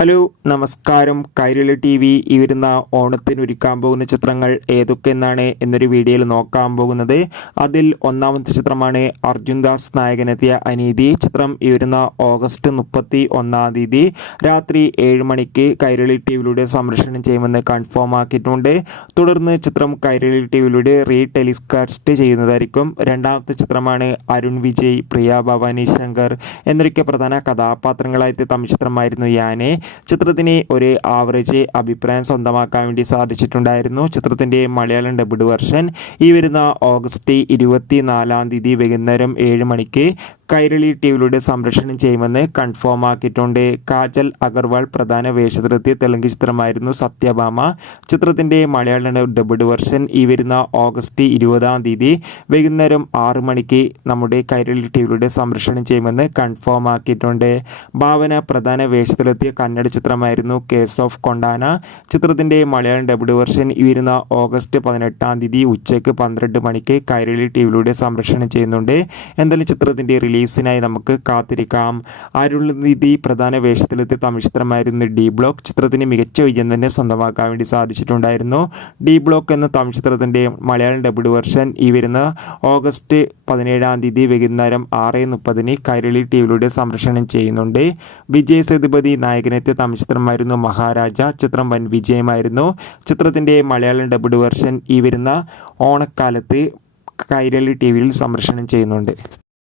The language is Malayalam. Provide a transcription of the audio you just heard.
ഹലോ നമസ്കാരം. കൈരളി ടി വി ഈ വരുന്ന ഓണത്തിന് ഒരുക്കാൻ പോകുന്ന ചിത്രങ്ങൾ ഏതൊക്കെ എന്നാണ് എന്നൊരു വീഡിയോയിൽ നോക്കാൻ പോകുന്നത്. അതിൽ ഒന്നാമത്തെ ചിത്രമാണ് അർജുൻ ദാസ് നായകനെത്തിയ അനീതി. ചിത്രം ഈ വരുന്ന ഓഗസ്റ്റ് മുപ്പത്തി ഒന്നാം തീയതി രാത്രി ഏഴ് മണിക്ക് കൈരളി ടി വിയിലൂടെ സംരക്ഷണം ചെയ്യുമെന്ന് കൺഫേം ആക്കിയിട്ടുണ്ട്. തുടർന്ന് ചിത്രം കൈരളി ടി വിയിലൂടെ റീ ടെലികാസ്റ്റ് ചെയ്യുന്നതായിരിക്കും. രണ്ടാമത്തെ ചിത്രമാണ് അരുൺ വിജയ് പ്രിയ ഭവാനി ശങ്കർ എന്നൊക്കെ പ്രധാന കഥാപാത്രങ്ങളായിട്ട് തമിഴ് ചിത്രമായിരുന്നു യാനെ. ചിത്രത്തിന് ഒരു ആവറേജ് അഭിപ്രായം സ്വന്തമാക്കാൻ വേണ്ടി സാധിച്ചിട്ടുണ്ടായിരുന്നു. ചിത്രത്തിന്റെ മലയാളം ഡബ്ഡ് വെർഷൻ ഈ വരുന്ന ഓഗസ്റ്റ് ഇരുപത്തി നാലാം തീയതി വൈകുന്നേരം ഏഴ് മണിക്ക് കൈരളി ടീമിലൂടെ സംരക്ഷണം ചെയ്യുമെന്ന് കൺഫേം ആക്കിയിട്ടുണ്ട്. കാജൽ അഗർവാൾ പ്രധാന വേഷത്തിലെത്തിയ തെലുങ്ക് ചിത്രമായിരുന്നു സത്യഭാമ. ചിത്രത്തിന്റെ മലയാളം ഡബ്ഡ് വെർഷൻ ഈ വരുന്ന ഓഗസ്റ്റ് ഇരുപതാം തീയതി വൈകുന്നേരം ആറ് മണിക്ക് നമ്മുടെ കൈരളി ടീമിലൂടെ സംരക്ഷണം ചെയ്യുമെന്ന് കൺഫേം ആക്കിയിട്ടുണ്ട്. ഭാവന പ്രധാന വേഷത്തിലെത്തിയ കന്നഡ ചിത്രമായിരുന്നു കേസ് ഓഫ് കൊണ്ടാന. ചിത്രത്തിന്റെ മലയാളം ഡബ്ഡ് വെർഷൻ ഈ വരുന്ന ഓഗസ്റ്റ് പതിനെട്ടാം തീയതി ഉച്ചയ്ക്ക് പന്ത്രണ്ട് മണിക്ക് കൈരളി ടി വിയിലൂടെ സംരക്ഷണം ചെയ്യുന്നുണ്ട്. എന്തായാലും ചിത്രത്തിന്റെ റിലീസിനായി നമുക്ക് കാത്തിരിക്കാം. അരുൾനിധി പ്രധാന വേഷത്തിലെത്തിയ തമിഴ് ചിത്രമായിരുന്നു ഡി ബ്ലോക്ക്. ചിത്രത്തിന് മികച്ച വിജയം തന്നെ സ്വന്തമാക്കാൻ വേണ്ടി സാധിച്ചിട്ടുണ്ടായിരുന്നു. ഡി ബ്ലോക്ക് എന്ന തമിഴ് ചിത്രത്തിന്റെ മലയാളം ഡബ്ഡ് വെർഷൻ ഈ വരുന്ന ഓഗസ്റ്റ് പതിനേഴാം തീയതി വൈകുന്നേരം ആറ് മുപ്പതിന് കൈരളി ടി വിയിലൂടെ സംരക്ഷണം ചെയ്യുന്നുണ്ട്. വിജയ് സേതുപതി നായകനെത്തിയ തമിഴ് ചിത്രമായിരുന്നു മഹാരാജ. ചിത്രം വൻ വിജയമായിരുന്നു. ചിത്രത്തിന്റെ മലയാളം ഡബ്ഡ് വെർഷൻ ഈ വരുന്ന ഓണക്കാലത്ത് കൈരളി ടി വിയിൽ സംരക്ഷണം ചെയ്യുന്നുണ്ട്.